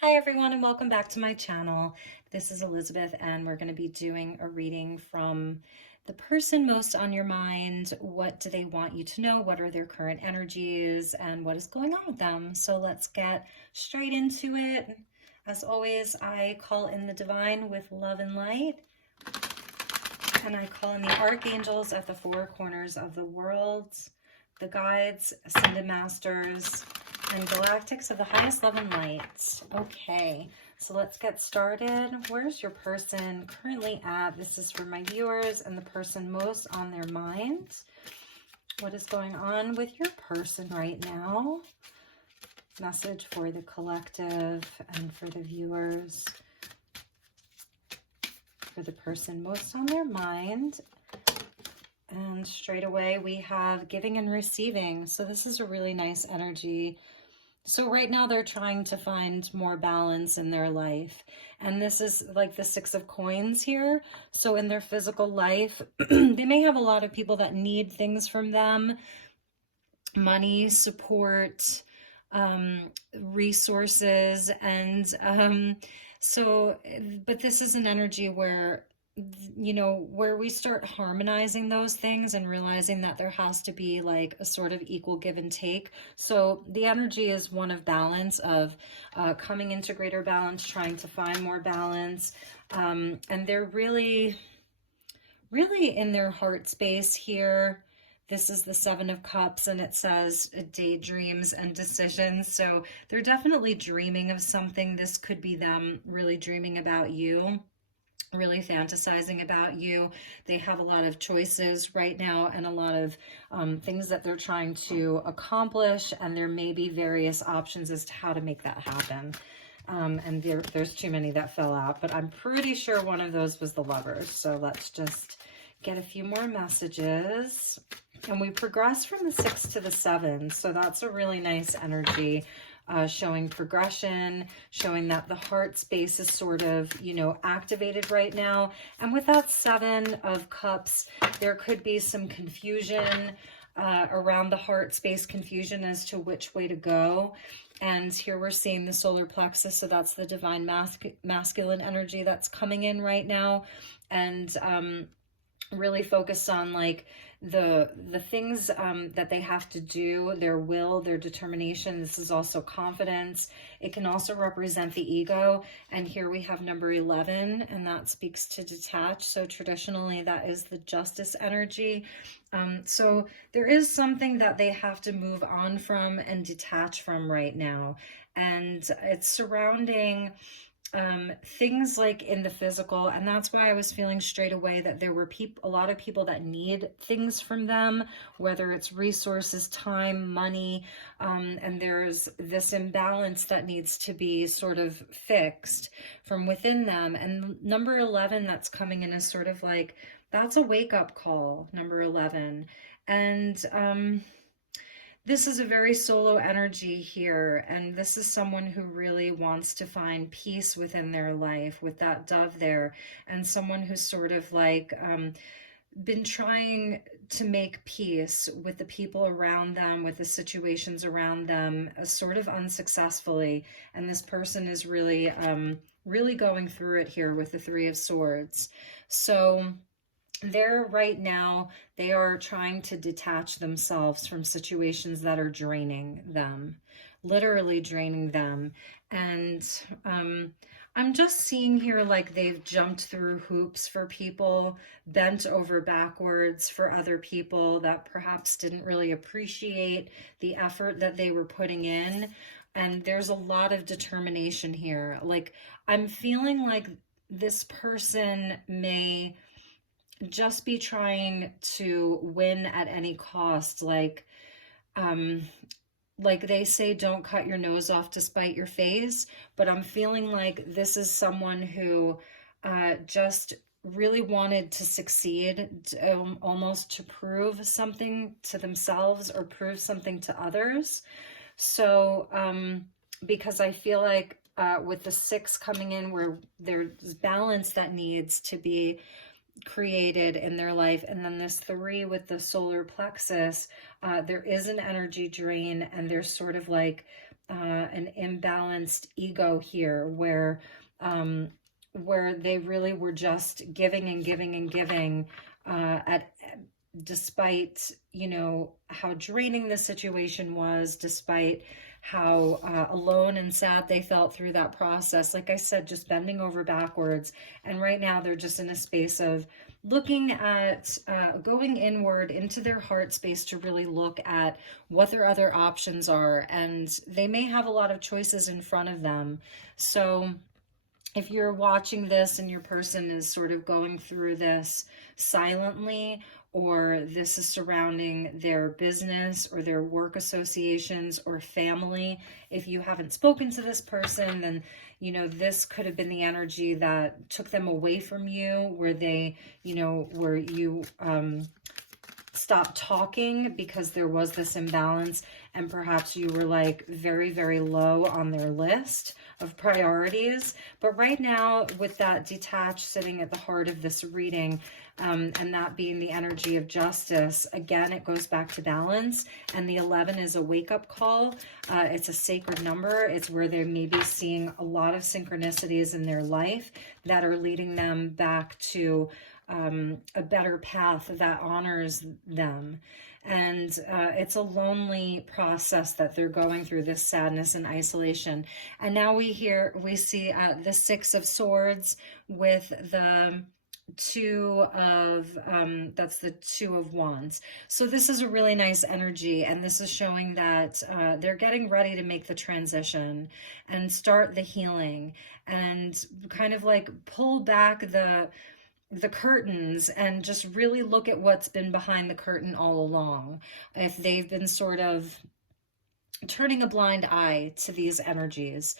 Hi everyone, and welcome back to my channel. This is Elizabeth, and we're going to be doing a reading from the person most on your mind. What do they want you to know? What are their current energies and what is going on with them? So let's get straight into it. As always, I call in the divine with love and light, and I call in the archangels at the four corners of the world, the guides, ascended masters, and galactics of the highest love and light. Okay, so let's get started. Where's your person currently at? This is for my viewers and the person most on their mind. What is going on with your person right now? Message for the collective and for the viewers. For the person most on their mind. And straight away we have giving and receiving. So this is a really nice energy. So right now they're trying to find more balance in their life. And this is like the Six of Coins here. So in their physical life, they may have a lot of people that need things from them. Money, support, resources. And but this is an energy where where we start harmonizing those things and realizing that there has to be like a sort of equal give and take. So the energy is one of balance, of coming into greater balance, trying to find more balance. And they're really in their heart space here. This is the Seven of Cups, and it says daydreams and decisions. So they're definitely dreaming of something. This could be them really dreaming about you, really fantasizing about you. They have a lot of choices right now and a lot of things that they're trying to accomplish, and there may be various options as to how to make that happen. And there's too many that fell out, but I'm pretty sure one of those was the Lovers. So let's just get a few more messages. And we progress from the 6 to the 7. So that's a really nice energy. Showing progression, showing that the heart space is sort of, activated right now. And with that 7 of Cups, there could be some confusion around the heart space, confusion as to which way to go. And here we're seeing the solar plexus, so that's the divine masculine energy that's coming in right now. And really focused on like the things that they have to do, their will, their determination. This is also confidence. It can also represent the ego. And here we have number 11, and that speaks to detach. So traditionally that is the justice energy. So there is something that they have to move on from and detach from right now. And it's surrounding things like in the physical, and that's why I was feeling straight away that there were a lot of people that need things from them, whether it's resources, time, money, and there's this imbalance that needs to be sort of fixed from within them. And number 11 that's coming in is sort of like, that's a wake-up call, number 11. And this is a very solo energy here, and this is someone who really wants to find peace within their life with that Dove there, and someone who's sort of like been trying to make peace with the people around them, with the situations around them, sort of unsuccessfully. And this person is really going through it here with the Three of Swords. So they're right now, they are trying to detach themselves from situations that are draining them, literally draining them. And I'm just seeing here like they've jumped through hoops for people, bent over backwards for other people that perhaps didn't really appreciate the effort that they were putting in. And there's a lot of determination here. Like, I'm feeling like this person may just be trying to win at any cost. Like they say, don't cut your nose off to spite your face. But I'm feeling like this is someone who just really wanted to succeed, almost to prove something to themselves or prove something to others. So because I feel like with the 6 coming in, where there's balance that needs to be created in their life, and then this 3 with the solar plexus, there is an energy drain, and there's sort of like an imbalanced ego here, where they really were just giving and giving and giving, despite, how draining the situation was, despite how alone and sad they felt through that process. Like I said, just bending over backwards. And right now they're just in a space of looking at, going inward into their heart space to really look at what their other options are. And they may have a lot of choices in front of them. So if you're watching this and your person is sort of going through this silently, or this is surrounding their business or their work associations or family, if you haven't spoken to this person, then this could have been the energy that took them away from you, where they, where you stopped talking because there was this imbalance, and perhaps you were like very, very low on their list of priorities. But right now, with that detached sitting at the heart of this reading, and that being the energy of justice, again, it goes back to balance. And the 11 is a wake-up call. It's a sacred number. It's where they may be seeing a lot of synchronicities in their life that are leading them back to a better path that honors them. And it's a lonely process that they're going through, this sadness and isolation. And now we see the 6 of Swords with the that's the 2 of Wands. So this is a really nice energy, and this is showing that they're getting ready to make the transition and start the healing, and kind of like pull back the curtains and just really look at what's been behind the curtain all along. If they've been sort of turning a blind eye to these energies,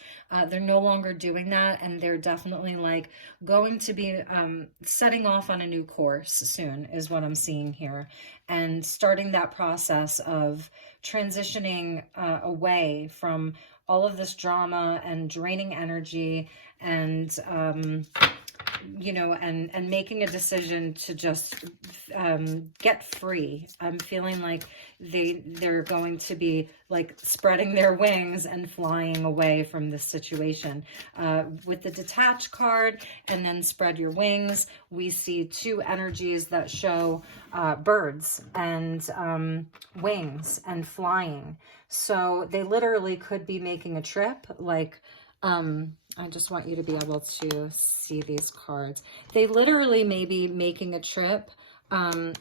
they're no longer doing that, and they're definitely like going to be setting off on a new course soon, is what I'm seeing here, and starting that process of transitioning away from all of this drama and draining energy, and and making a decision to just get free. I'm feeling like they're going to be like spreading their wings and flying away from this situation. With the detached card and then spread your wings, we see 2 energies that show birds and wings and flying. So they literally could be making a trip, like I just want you to be able to see these cards. They literally may be making a trip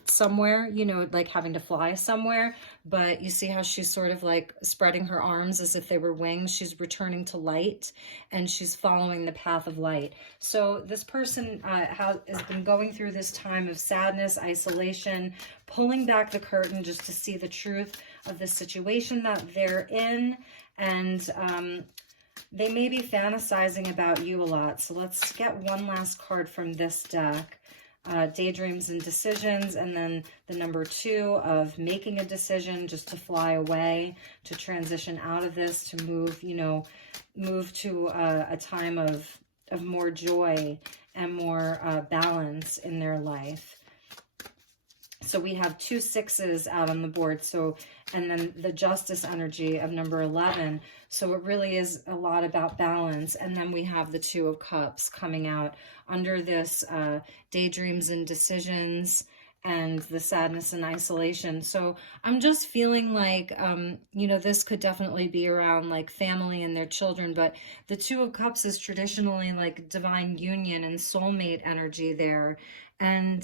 somewhere, like having to fly somewhere, but you see how she's sort of like spreading her arms as if they were wings. She's returning to light, and she's following the path of light. So this person has been going through this time of sadness, isolation, pulling back the curtain just to see the truth of the situation that they're in, and they may be fantasizing about you a lot. So let's get one last card from this deck. Daydreams and decisions, and then the number 2 of making a decision just to fly away, to transition out of this, to move to a time of more joy and more balance in their life. So we have 2 6s out on the board. So, and then the justice energy of number 11. So it really is a lot about balance. And then we have the 2 of Cups coming out under this daydreams and decisions, and the sadness and isolation. So I'm just feeling like, this could definitely be around like family and their children, but the 2 of Cups is traditionally like divine union and soulmate energy there. And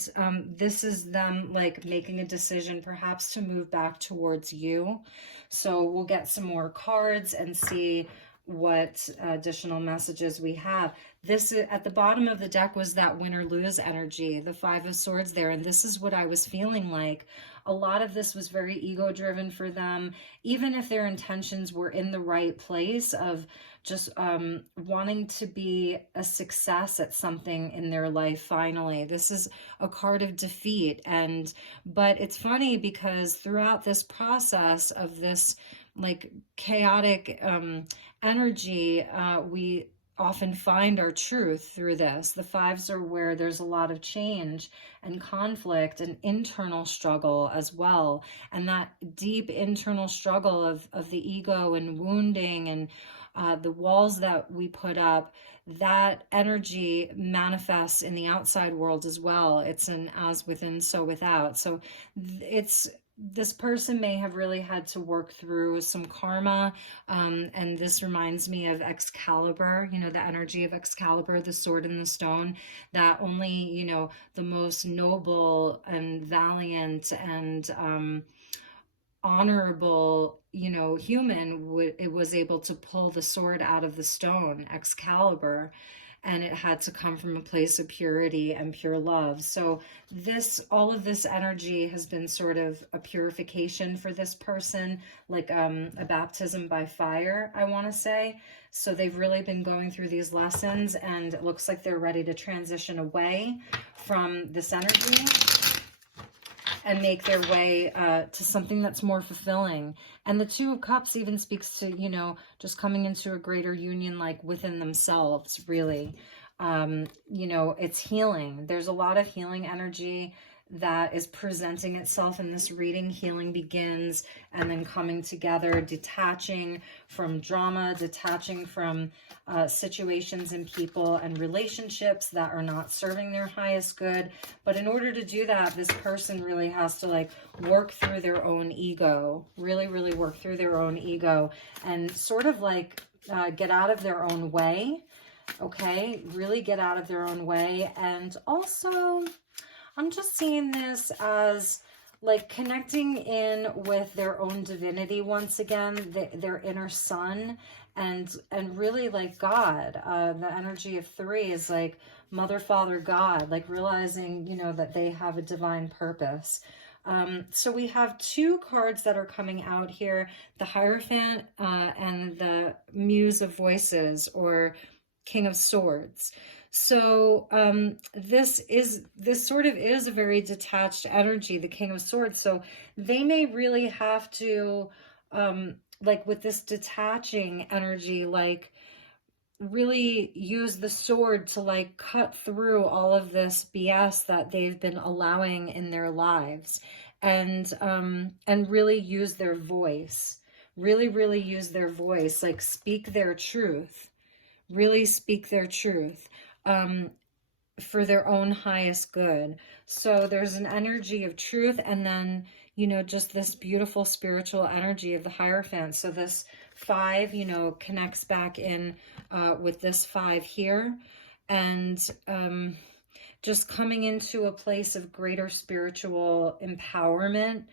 this is them like making a decision perhaps to move back towards you. So we'll get some more cards and see what additional messages we have. This at the bottom of the deck was that win or lose energy, the 5 of Swords there. And this is what I was feeling like. A lot of this was very ego driven for them, even if their intentions were in the right place of just wanting to be a success at something in their life. Finally, this is a card of defeat. But it's funny because throughout this process of this like chaotic energy, we often find our truth through this. The fives are where there's a lot of change and conflict and internal struggle as well. And that deep internal struggle of the ego and wounding and the walls that we put up, that energy manifests in the outside world as well. It's an as within, so without. So it's, this person may have really had to work through some karma, and this reminds me of Excalibur, you know, the energy of Excalibur, the sword and the stone, that only, you know, the most noble and valiant and honorable, you know, human was able to pull the sword out of the stone, Excalibur, and it had to come from a place of purity and pure love. So this, all of this energy has been sort of a purification for this person, like a baptism by fire, I want to say. So they've really been going through these lessons, and it looks like they're ready to transition away from this energy and make their way to something that's more fulfilling. And the Two of Cups even speaks to, you know, just coming into a greater union, like within themselves, really. You know, it's healing. There's a lot of healing energy that is presenting itself in this reading. Healing begins, and then coming together, detaching from drama, detaching from situations and people and relationships that are not serving their highest good. But in order to do that, this person really has to like work through their own ego, really work through their own ego, and sort of like get out of their own way. Okay, really get out of their own way. And also, I'm just seeing this as like connecting in with their own divinity once again, their inner sun, and really like God. The energy of 3 is like Mother, Father, God, like realizing, you know, that they have a divine purpose. So we have 2 cards that are coming out here, the Hierophant and the Muse of Voices, or King of Swords. So this sort of is a very detached energy, the King of Swords. So they may really have to, like with this detaching energy, like really use the sword to like cut through all of this BS that they've been allowing in their lives, and really use their voice, really use their voice, like speak their truth, really speak their truth for their own highest good. So there's an energy of truth, and then, you know, just this beautiful spiritual energy of the Hierophant. So this 5, you know, connects back in with this 5 here, and just coming into a place of greater spiritual empowerment.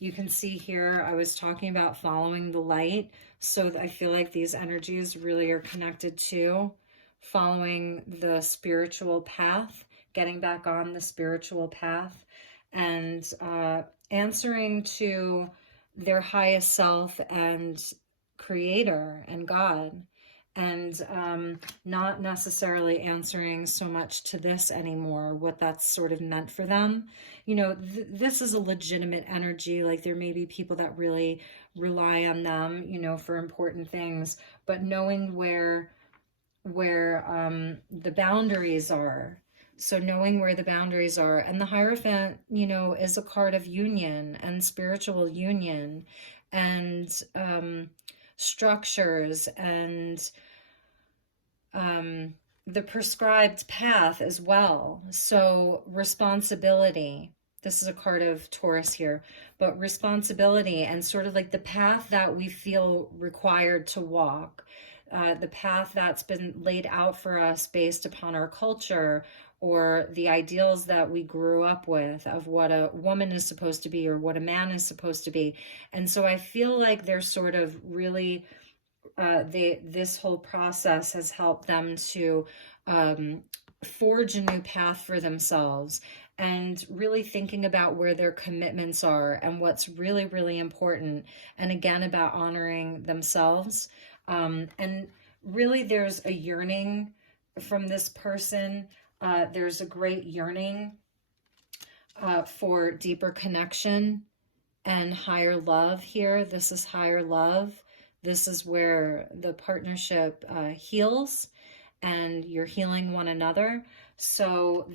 You can see here, I was talking about following the light. So I feel like these energies really are connected to following the spiritual path, getting back on the spiritual path, and answering to their highest self and creator and God, and not necessarily answering so much to this anymore, what that's sort of meant for them. You know, this is a legitimate energy. Like there may be people that really rely on them, you know, for important things, but knowing where the boundaries are. So knowing where the boundaries are. And the Hierophant, you know, is a card of union and spiritual union, and structures, and the prescribed path as well. So responsibility. This is a card of Taurus here, but responsibility and sort of like the path that we feel required to walk. The path that's been laid out for us based upon our culture, or the ideals that we grew up with of what a woman is supposed to be or what a man is supposed to be. And so I feel like they're sort of really, this whole process has helped them to forge a new path for themselves, and really thinking about where their commitments are and what's really important, and again about honoring themselves. And really there's a yearning from this person. There's a great yearning for deeper connection and higher love here. This is higher love. This is where the partnership heals, and you're healing one another. So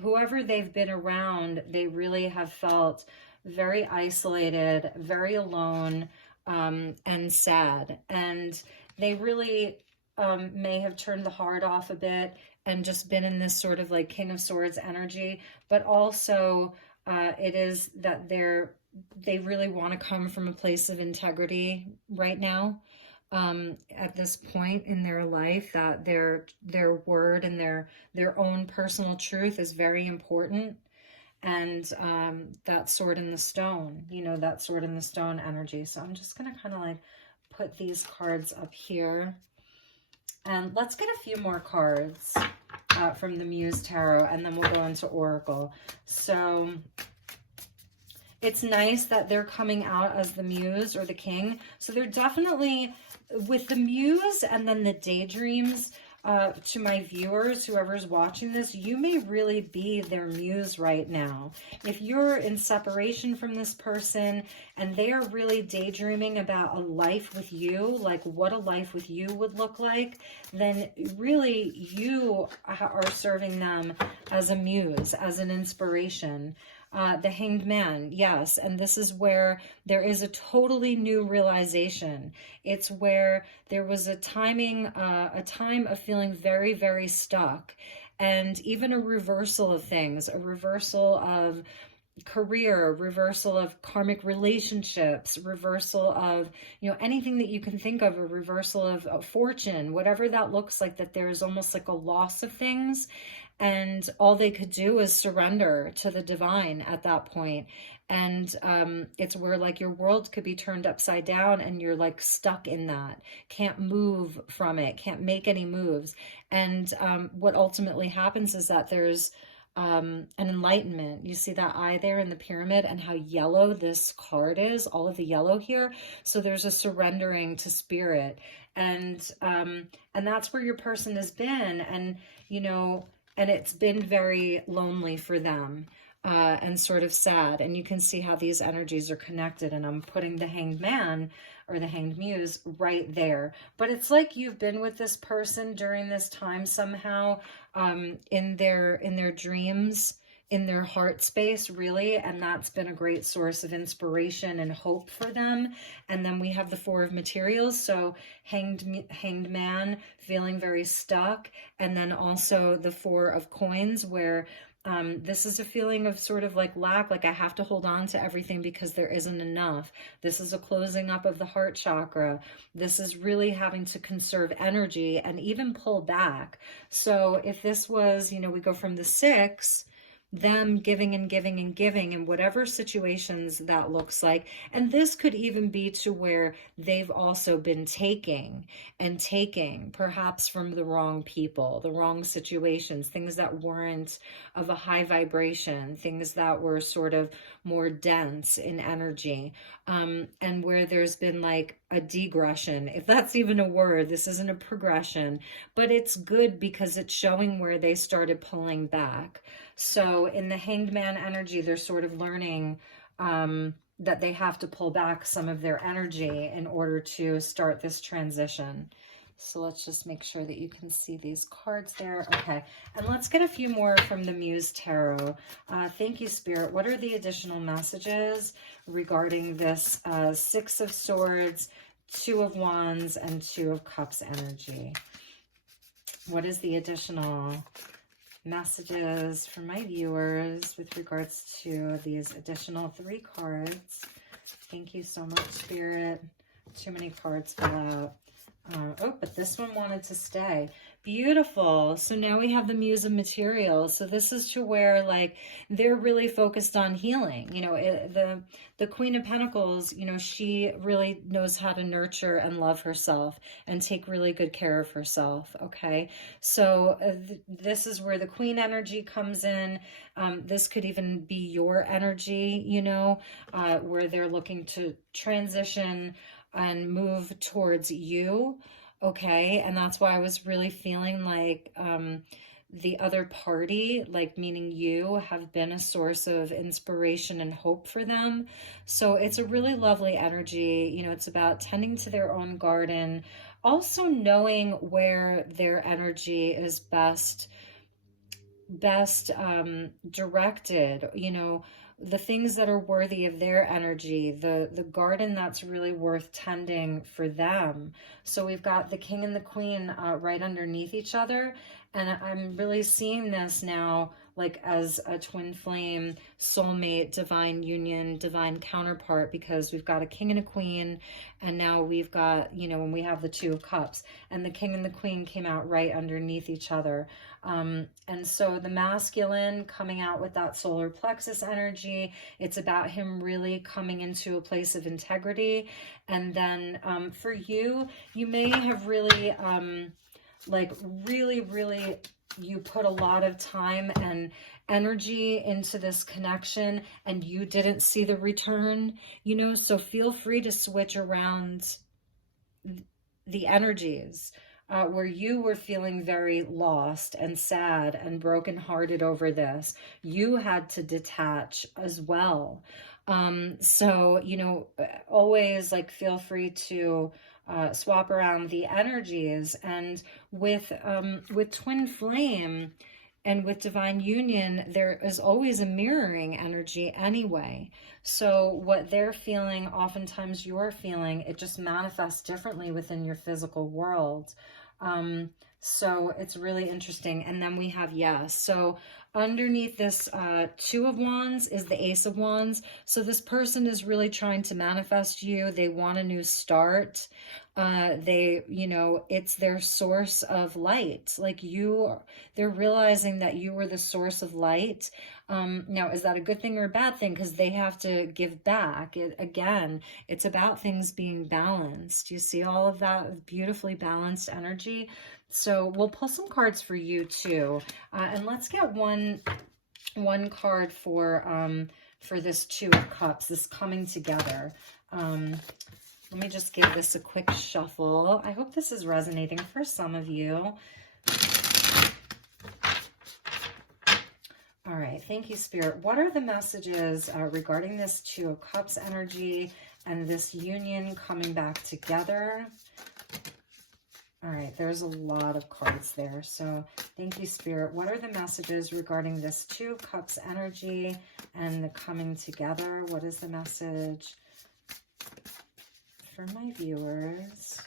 whoever they've been around, they really have felt very isolated, very alone, and sad. And they really may have turned the heart off a bit and just been in this sort of like King of Swords energy. But also it is that they really want to come from a place of integrity right now, at this point in their life, that their word and their own personal truth is very important. And that sword in the stone, that sword in the stone energy. So I'm just going to kind of like put these cards up here. And let's get a few more cards from the Muse Tarot, and then we'll go into Oracle. So it's nice that they're coming out as the Muse or the King. So they're definitely, with the Muse and then the daydreams, to my viewers, whoever's watching this, you may really be their muse right now. If you're in separation from this person and they are really daydreaming about a life with you, like what a life with you would look like, then really you are serving them as a muse, as an inspiration. The Hanged Man, yes, and this is where there is a totally new realization. It's where there was a time of feeling very, very stuck, and even a reversal of things, a reversal of career, reversal of karmic relationships, reversal of, anything that you can think of, a reversal of fortune, whatever that looks like, that there's almost like a loss of things. And all they could do is surrender to the divine at that point. And it's where like your world could be turned upside down and you're like stuck in that, can't move from it, can't make any moves. And what ultimately happens is that there's an enlightenment. You see that eye there in the pyramid and how yellow this card is, all of the yellow here. So there's a surrendering to spirit. And that's where your person has been. And, and it's been very lonely for them, and sort of sad. And you can see how these energies are connected. And I'm putting the Hanged Man or the Hanged Muse right there. But it's like you've been with this person during this time somehow, in their dreams, in their heart space, really. And that's been a great source of inspiration and hope for them. And then we have the Four of Materials. So hanged man, feeling very stuck. And then also the Four of Coins, where this is a feeling of sort of like lack, like I have to hold on to everything because there isn't enough. This is a closing up of the heart chakra. This is really having to conserve energy and even pull back. So if this was, we go from the 6, them giving and giving and giving in whatever situations that looks like. And this could even be to where they've also been taking and taking, perhaps from the wrong people, the wrong situations, things that weren't of a high vibration, things that were sort of more dense in energy, and where there's been like a degression, if that's even a word. This isn't a progression, but it's good because it's showing where they started pulling back. So in the Hanged Man energy, they're sort of learning that they have to pull back some of their energy in order to start this transition. So let's just make sure that you can see these cards there. Okay, and let's get a few more from the Muse Tarot. Thank you, Spirit. What are the additional messages regarding this 6 of Swords, 2 of Wands, and 2 of Cups energy? What is the additional messages for my viewers with regards to these additional 3 cards? Thank you so much, Spirit. Too many cards fell out. Oh, but this one wanted to stay. Beautiful. So now we have the Muse of Materials. So this is to where like they're really focused on healing. The Queen of Pentacles, she really knows how to nurture and love herself and take really good care of herself. Okay. So this is where the Queen energy comes in. This could even be your energy, where they're looking to transition and move towards you. Okay. And that's why I was really feeling like the other party, like meaning you, have been a source of inspiration and hope for them. So it's a really lovely energy. You know, it's about tending to their own garden, also knowing where their energy is best directed, you know, the things that are worthy of their energy, the garden that's really worth tending for them. So we've got the king and the queen right underneath each other, and I'm really seeing this now like as a twin flame, soulmate, divine union, divine counterpart, because we've got a king and a queen, and now we've got, you know, when we have the two of cups, and the king and the queen came out right underneath each other. And so the masculine coming out with that solar plexus energy, it's about him really coming into a place of integrity. And then for you, you may have really, really, you put a lot of time and energy into this connection and you didn't see the return, you know, so feel free to switch around the energies. Where you were feeling very lost and sad and brokenhearted over this, you had to detach as well. So, you know, always like feel free to swap around the energies. And with twin flame and with divine union, there is always a mirroring energy anyway. So what they're feeling, oftentimes you're feeling, it just manifests differently within your physical world. So it's really interesting. And then we have, yes. So underneath this two of wands is the ace of wands. So this person is really trying to manifest you. They want a new start. They, you know, it's their source of light. Like they're realizing that you were the source of light. Now, is that a good thing or a bad thing? Because they have to give back. Again, it's about things being balanced. You see all of that beautifully balanced energy. So we'll pull some cards for you too. And let's get one card for this Two of Cups, this coming together. Let me just give this a quick shuffle. I hope this is resonating for some of you. All right, thank you, Spirit. What are the messages regarding this Two of Cups energy and this union coming back together? All right, there's a lot of cards there. So thank you, Spirit. What are the messages regarding this Two of Cups energy and the coming together? What is the message for my viewers?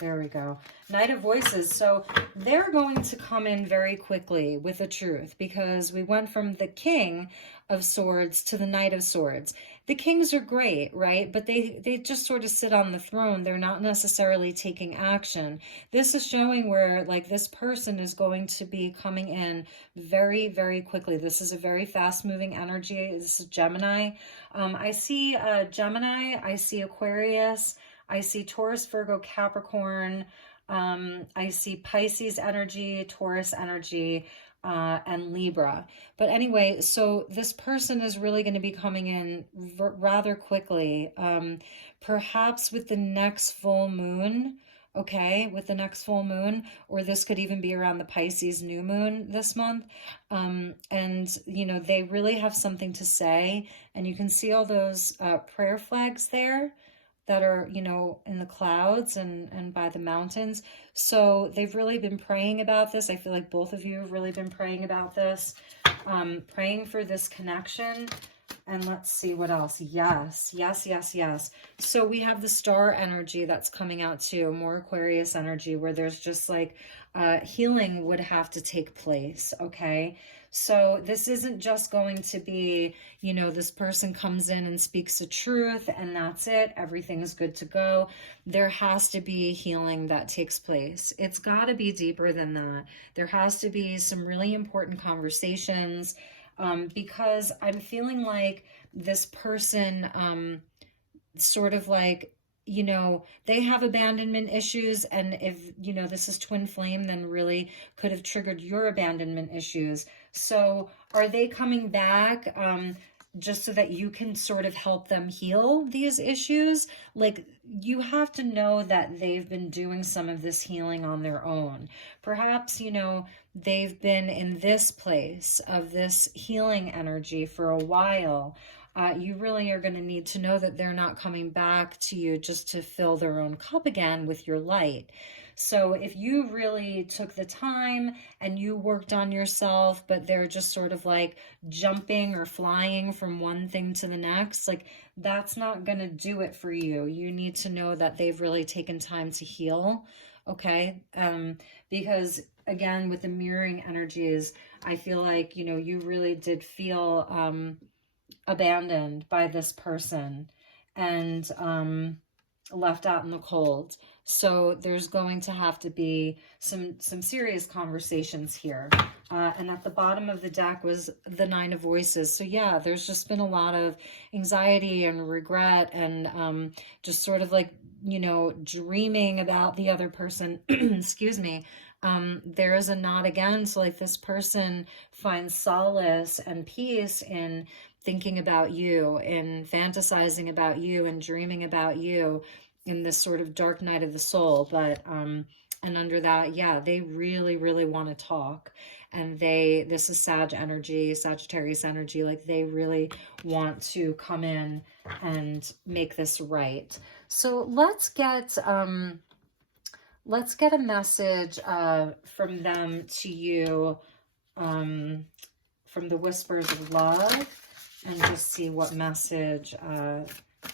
There we go. Knight of Voices. So they're going to come in very quickly with the truth, because we went from the King of Swords to the Knight of Swords. The kings are great, right? But they just sort of sit on the throne. They're not necessarily taking action. This is showing where like this person is going to be coming in very, very quickly. This is a very fast moving energy. This is Gemini. I see Gemini. I see Aquarius. I see Taurus, Virgo, Capricorn. I see Pisces energy, Taurus energy, and Libra. But anyway, so this person is really going to be coming in rather quickly, perhaps with the next full moon. Okay, with the next full moon, or this could even be around the Pisces new moon this month. And, you know, they really have something to say. And you can see all those prayer flags there that are, you know, in the clouds and by the mountains. So they've really been praying about this. I feel like both of you have really been praying about this, praying for this connection. And let's see what else. Yes, yes, yes, yes. So we have the star energy that's coming out too, more Aquarius energy, where there's just like healing would have to take place, okay? So this isn't just going to be, you know, this person comes in and speaks the truth and that's it. Everything's good to go. There has to be healing that takes place. It's got to be deeper than that. There has to be some really important conversations, because I'm feeling like this person sort of like, you know, they have abandonment issues. And if, you know, this is twin flame, then really could have triggered your abandonment issues. So are they coming back? just so that you can sort of help them heal these issues. Like, you have to know that they've been doing some of this healing on their own. Perhaps, they've been in this place of this healing energy for a while. You really are going to need to know that they're not coming back to you just to fill their own cup again with your light. So if you really took the time and you worked on yourself, but they're just sort of like jumping or flying from one thing to the next, like, that's not going to do it for you. You need to know that they've really taken time to heal. Okay. Because again, with the mirroring energies, I feel like, you really did feel, abandoned by this person and, left out in the cold. So there's going to have to be some serious conversations here. And at the bottom of the deck was the Nine of Voices. So yeah, there's just been a lot of anxiety and regret and just sort of like, dreaming about the other person. Excuse me. There is a nod again. So like this person finds solace and peace in thinking about you and fantasizing about you and dreaming about you in this sort of dark night of the soul. But and under that, yeah, they really, really want to talk. And this is Sagittarius energy, like they really want to come in and make this right. So let's get a message from them to you, from the Whispers of Love, and just see what message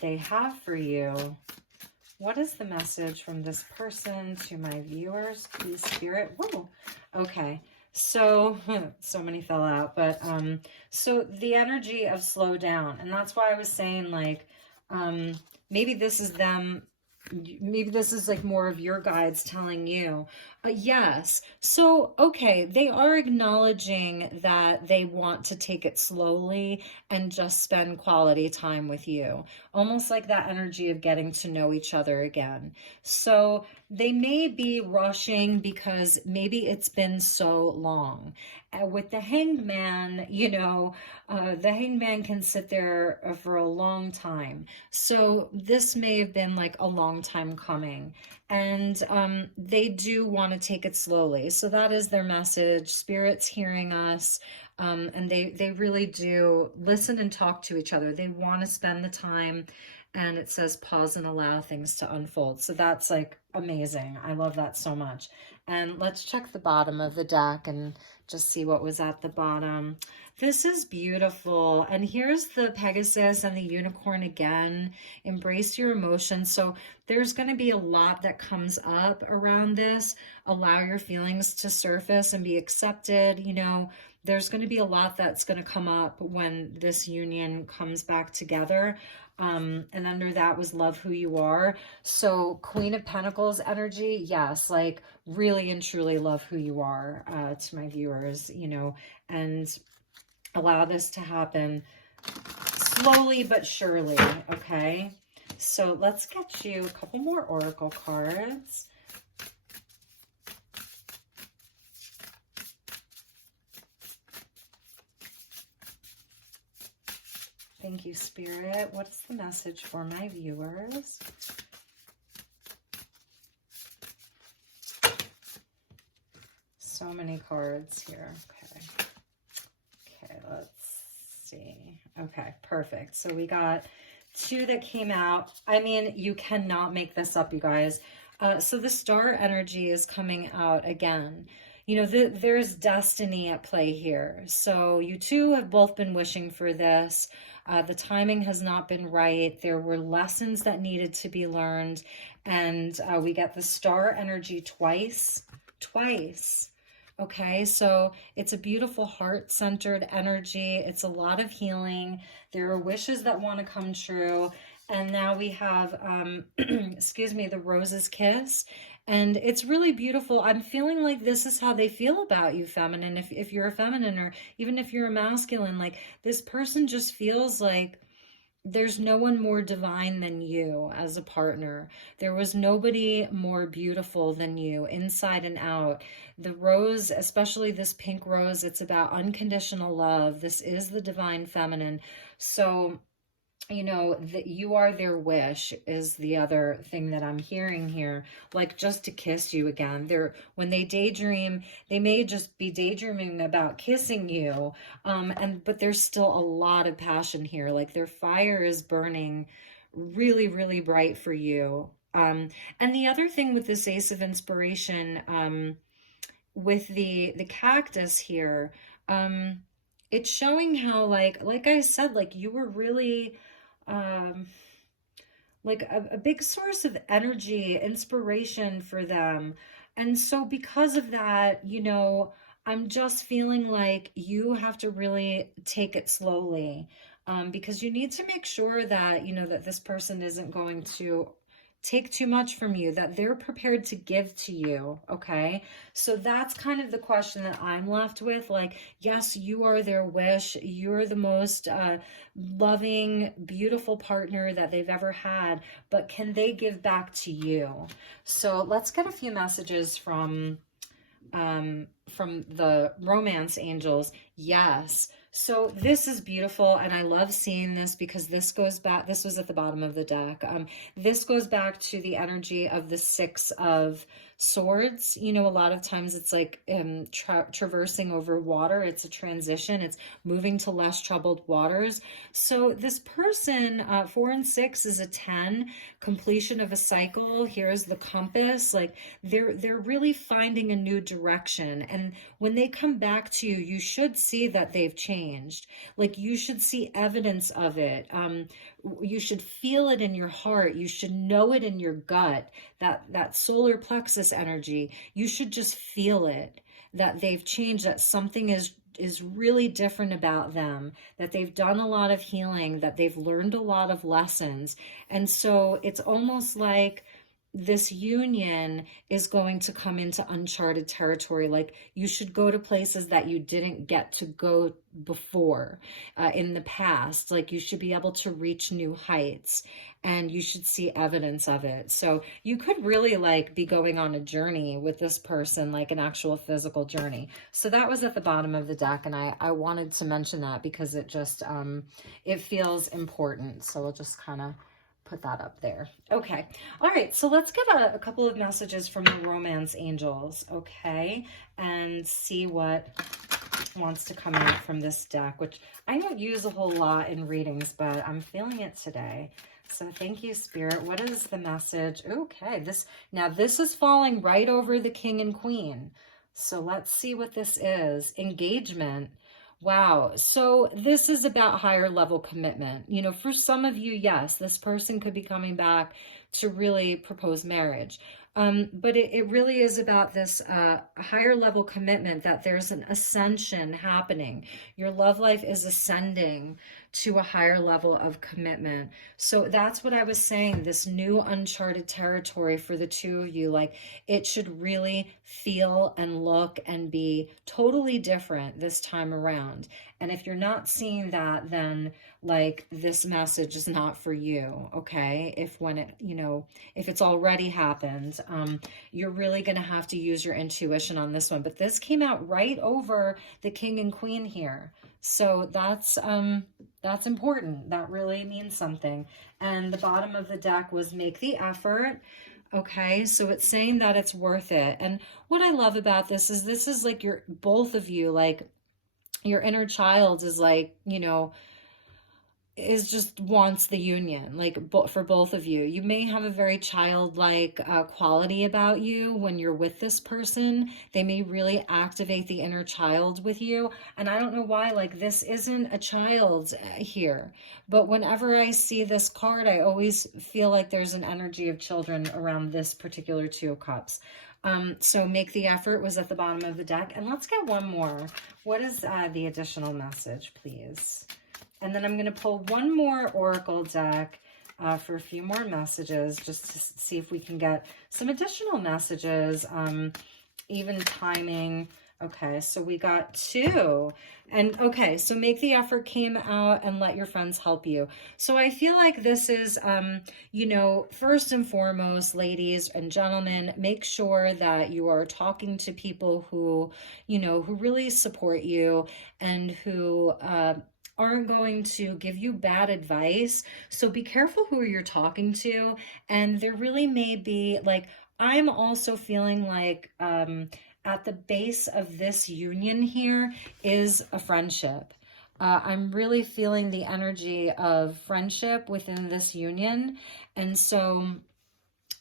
they have for you. What is the message from this person to my viewers, please, Spirit? Whoa. Okay. So many fell out, but so the energy of slow down, and that's why I was saying, like, maybe this is them. Maybe this is like more of your guides telling you, yes. So, okay, they are acknowledging that they want to take it slowly and just spend quality time with you. Almost like that energy of getting to know each other again. So they may be rushing because maybe it's been so long. With the Hanged Man, the Hanged Man can sit there for a long time. So this may have been like a long time coming. And they do want to take it slowly. So that is their message. Spirit's hearing us. And they really do listen and talk to each other. They want to spend the time. And it says pause and allow things to unfold. So that's like amazing. I love that so much. And let's check the bottom of the deck and just see what was at the bottom. This is beautiful. And here's the Pegasus and the Unicorn again. Embrace your emotions. So there's going to be a lot that comes up around this. Allow your feelings to surface and be accepted. There's going to be a lot that's going to come up when this union comes back together. And under that was love who you are. So Queen of Pentacles energy, yes, like really and truly love who you are, to my viewers, and allow this to happen slowly but surely, okay? So let's get you a couple more oracle cards. Thank you, Spirit. What's the message for my viewers? So many cards here. Okay, let's see. Okay, perfect. So we got two that came out. I mean, you cannot make this up, you guys. So the star energy is coming out again. There's destiny at play here. So you two have both been wishing for this. The timing has not been right. There were lessons that needed to be learned. And we get the star energy twice. Okay, so it's a beautiful heart-centered energy. It's a lot of healing. There are wishes that want to come true. And now we have, excuse me, the Rose's Kiss. And it's really beautiful. I'm feeling like this is how they feel about you, feminine. If you're a feminine, or even if you're a masculine, like this person just feels like there's no one more divine than you as a partner. There was nobody more beautiful than you, inside and out. The rose, especially this pink rose, it's about unconditional love. This is the divine feminine. So, you know, that you are their wish is the other thing that I'm hearing here. Like, just to kiss you again. They're, when they daydream, they may just be daydreaming about kissing you, but there's still a lot of passion here. Like, their fire is burning really, really bright for you. And the other thing with this Ace of Inspiration, with the cactus here, it's showing how, like I said, like, you were really, um, like a big source of energy, inspiration for them. And so because of that, you know, I'm just feeling like you have to really take it slowly, because you need to make sure that, you know, that this person isn't going to take too much from you, that they're prepared to give to you. Okay. So that's kind of the question that I'm left with. Like, yes, you are their wish. You're the most loving, beautiful partner that they've ever had, but can they give back to you? So let's get a few messages from the romance angels. Yes. So this is beautiful, and I love seeing this because this goes back, this was at the bottom of the deck. This goes back to the energy of the Six of Swords. You know, a lot of times it's like traversing over water. It's a transition. It's moving to less troubled waters. So this person, 4 and 6 is a 10, completion of a cycle. Here's the compass. Like, they're really finding a new direction. And when they come back to you, you should see that they've changed. Like, you should see evidence of it. You should feel it in your heart. You should know it in your gut, that solar plexus energy. You should just feel it, that they've changed, that something is really different about them, that they've done a lot of healing, that they've learned a lot of lessons. And so it's almost like this union is going to come into uncharted territory. Like, you should go to places that you didn't get to go before, in the past. Like, you should be able to reach new heights, and you should see evidence of it. So you could really, like, be going on a journey with this person, like an actual physical journey. So that was at the bottom of the deck, and I wanted to mention that because it just it feels important. So we'll just kind of put that up there. Okay. All right. So let's get a couple of messages from the romance angels. Okay. And see what wants to come out from this deck, which I don't use a whole lot in readings, but I'm feeling it today. So thank you, Spirit. What is the message? Okay. This is falling right over the King and Queen. So let's see what this is. Engagement. Wow. So this is about higher level commitment. You know, for some of you, yes, this person could be coming back to really propose marriage. But it really is about this higher level commitment, that there's an ascension happening. Your love life is ascending to a higher level of commitment. So that's what I was saying, this new uncharted territory for the two of you. Like, it should really feel and look and be totally different this time around. And if you're not seeing that, then, like, this message is not for you. Okay. If it's already happened, you're really going to have to use your intuition on this one. But this came out right over the King and Queen here. So that's important. That really means something. And the bottom of the deck was make the effort. Okay, so it's saying that it's worth it. And what I love about this is like both of you, like, your inner child is like, is just wants the union, like, for both of you. You may have a very childlike quality about you when you're with this person. They may really activate the inner child with you. And I don't know why, like, this isn't a child here. But whenever I see this card, I always feel like there's an energy of children around this particular Two of Cups. So make the effort was at the bottom of the deck. And let's get one more. What is the additional message, please? And then I'm going to pull one more oracle deck for a few more messages, just to see if we can get some additional messages, even timing. Okay, so we got 2. And okay, so make the effort came out and let your friends help you. So I feel like this is, you know, first and foremost, ladies and gentlemen, make sure that you are talking to people who, you know, who really support you and who, aren't going to give you bad advice. So be careful who you're talking to. And there really may be, like, I'm also feeling like, at the base of this union here is a friendship. I'm really feeling the energy of friendship within this union. And so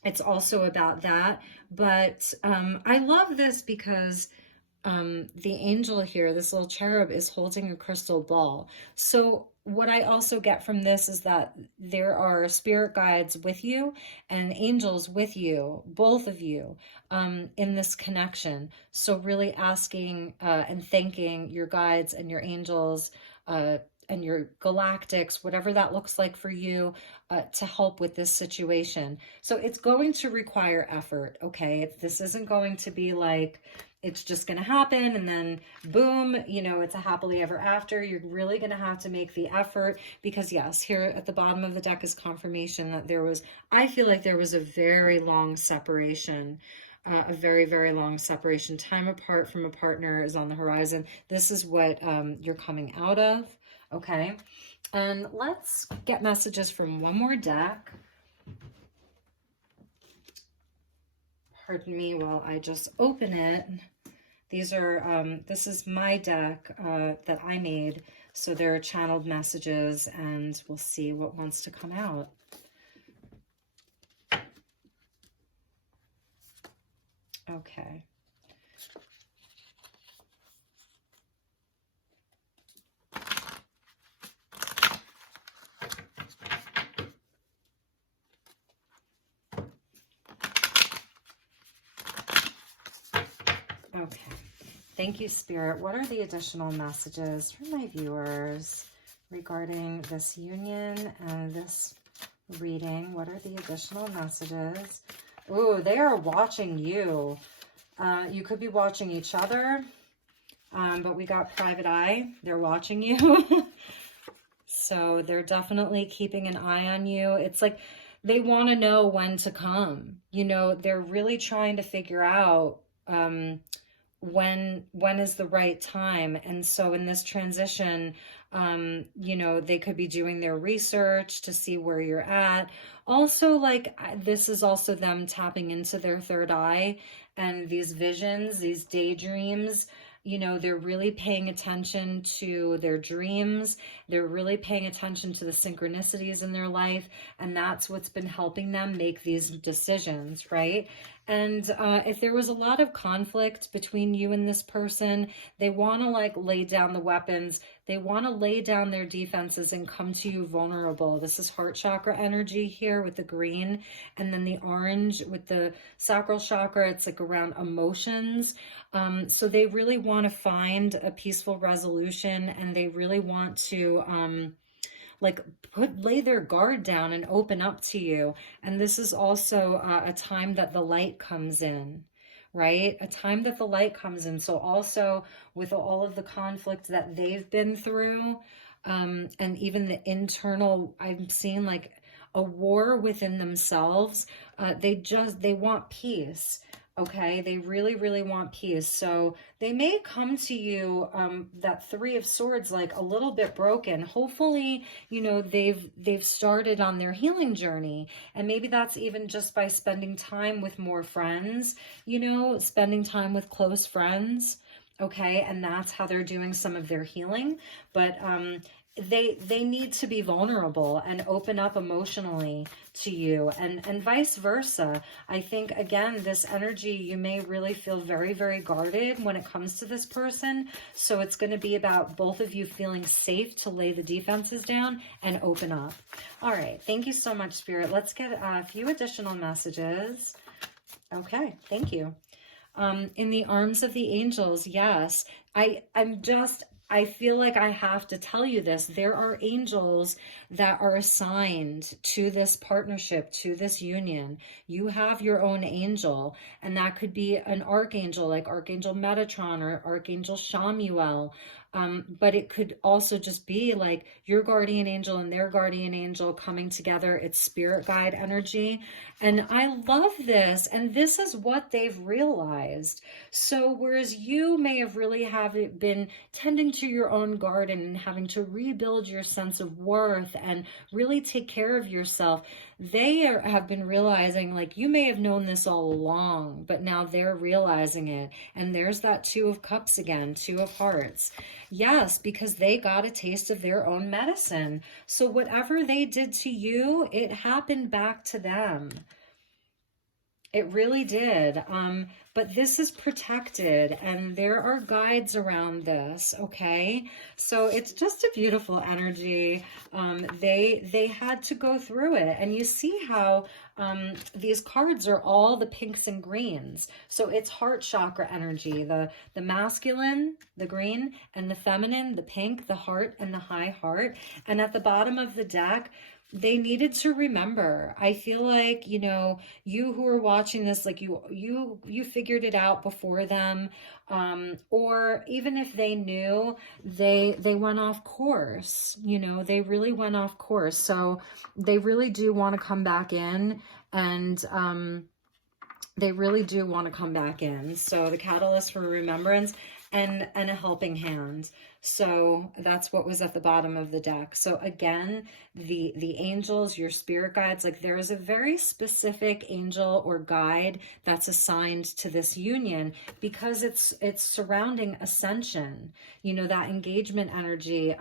it's also about that. But I love this because the angel here, this little cherub, is holding a crystal ball. So what I also get from this is that there are spirit guides with you and angels with you, both of you, in this connection. So really asking and thanking your guides and your angels and your galactics, whatever that looks like for you, to help with this situation. So it's going to require effort, okay? This isn't going to be like, it's just going to happen and then boom, you know, it's a happily ever after. You're really going to have to make the effort because yes, here at the bottom of the deck is confirmation that there was, I feel like there was a very long separation, a very, very long separation. Time apart from a partner is on the horizon. This is what you're coming out of, okay? And let's get messages from one more deck. Pardon me while I just open it. These are, this is my deck that I made. So there are channeled messages and we'll see what wants to come out. Okay. Okay. Thank you, Spirit. What are the additional messages for my viewers regarding this union and this reading? What are the additional messages? Ooh, they are watching you. You could be watching each other, but we got private eye. They're watching you. So they're definitely keeping an eye on you. It's like they want to know when to come. You know, they're really trying to figure out when is the right time. And so in this transition, you know, they could be doing their research to see where you're at. Also, like, this is also them tapping into their third eye and these visions, these daydreams. You know, they're really paying attention to their dreams. They're really paying attention to the synchronicities in their life. And that's what's been helping them make these decisions, right? And if there was a lot of conflict between you and this person, they want to like lay down the weapons. They want to lay down their defenses and come to you vulnerable. This is heart chakra energy here with the green, and then the orange with the sacral chakra. It's like around emotions. So they really want to find a peaceful resolution, and they really want to like lay their guard down and open up to you. And this is also a time that the light comes in, right? A time that the light comes in. So also with all of the conflict that they've been through, and even the internal, I'm seeing like a war within themselves. They want peace. Okay, they really, really want peace. So they may come to you, that Three of Swords, like a little bit broken. Hopefully, you know, they've started on their healing journey. And maybe that's even just by spending time with more friends, you know, spending time with close friends. Okay, and that's how they're doing some of their healing. But they need to be vulnerable and open up emotionally to you, and vice versa. I think, again, this energy, you may really feel very, very guarded when it comes to this person. So it's going to be about both of you feeling safe to lay the defenses down and open up. All right. Thank you so much, Spirit. Let's get a few additional messages. Okay. Thank you. In the arms of the angels. Yes. I feel like I have to tell you this. There are angels that are assigned to this partnership, to this union. You have your own angel, and that could be an archangel like Archangel Metatron or Archangel Shamuel. But it could also just be like your guardian angel and their guardian angel coming together. It's spirit guide energy. And I love this. And this is what they've realized. So whereas you may have really been tending to your own garden and having to rebuild your sense of worth and really take care of yourself, have been realizing, like, you may have known this all along, but now they're realizing it. And there's that Two of Cups again, Two of Hearts. Yes, because they got a taste of their own medicine. So whatever they did to you, it happened back to them. It really did. But this is protected and there are guides around this, okay? So it's just a beautiful energy. They had to go through it. And you see how these cards are all the pinks and greens. So it's heart chakra energy, the masculine, the green, and the feminine, the pink, the heart, and the high heart. And at the bottom of the deck, they needed to remember. I feel like, you know, you who are watching this, like you figured it out before them, or even if they knew, they went off course. You know, they really went off course. So they really do want to come back in, and they really do want to come back in. So the catalyst for remembrance and a helping hand. So that's what was at the bottom of the deck. So again, the angels, your spirit guides, like there is a very specific angel or guide that's assigned to this union because it's surrounding ascension. You know, that engagement energy.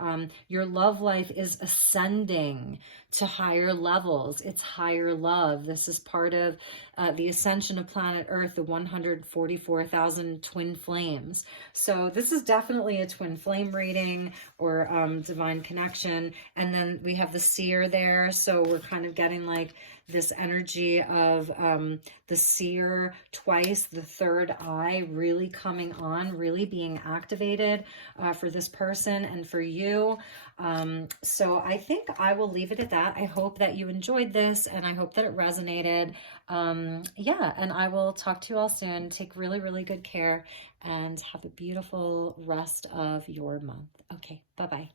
Your love life is ascending to higher levels. It's higher love. This is part of the ascension of planet Earth, the 144,000 twin flames. So this is definitely a twin flame reading or divine connection. And then we have the seer there. So we're kind of getting like this energy of the seer twice, the third eye really coming on, really being activated for this person and for you. So I think I will leave it at that. I hope that you enjoyed this and I hope that it resonated. Yeah, and I will talk to you all soon. Take really, really good care and have a beautiful rest of your month. Okay, bye-bye.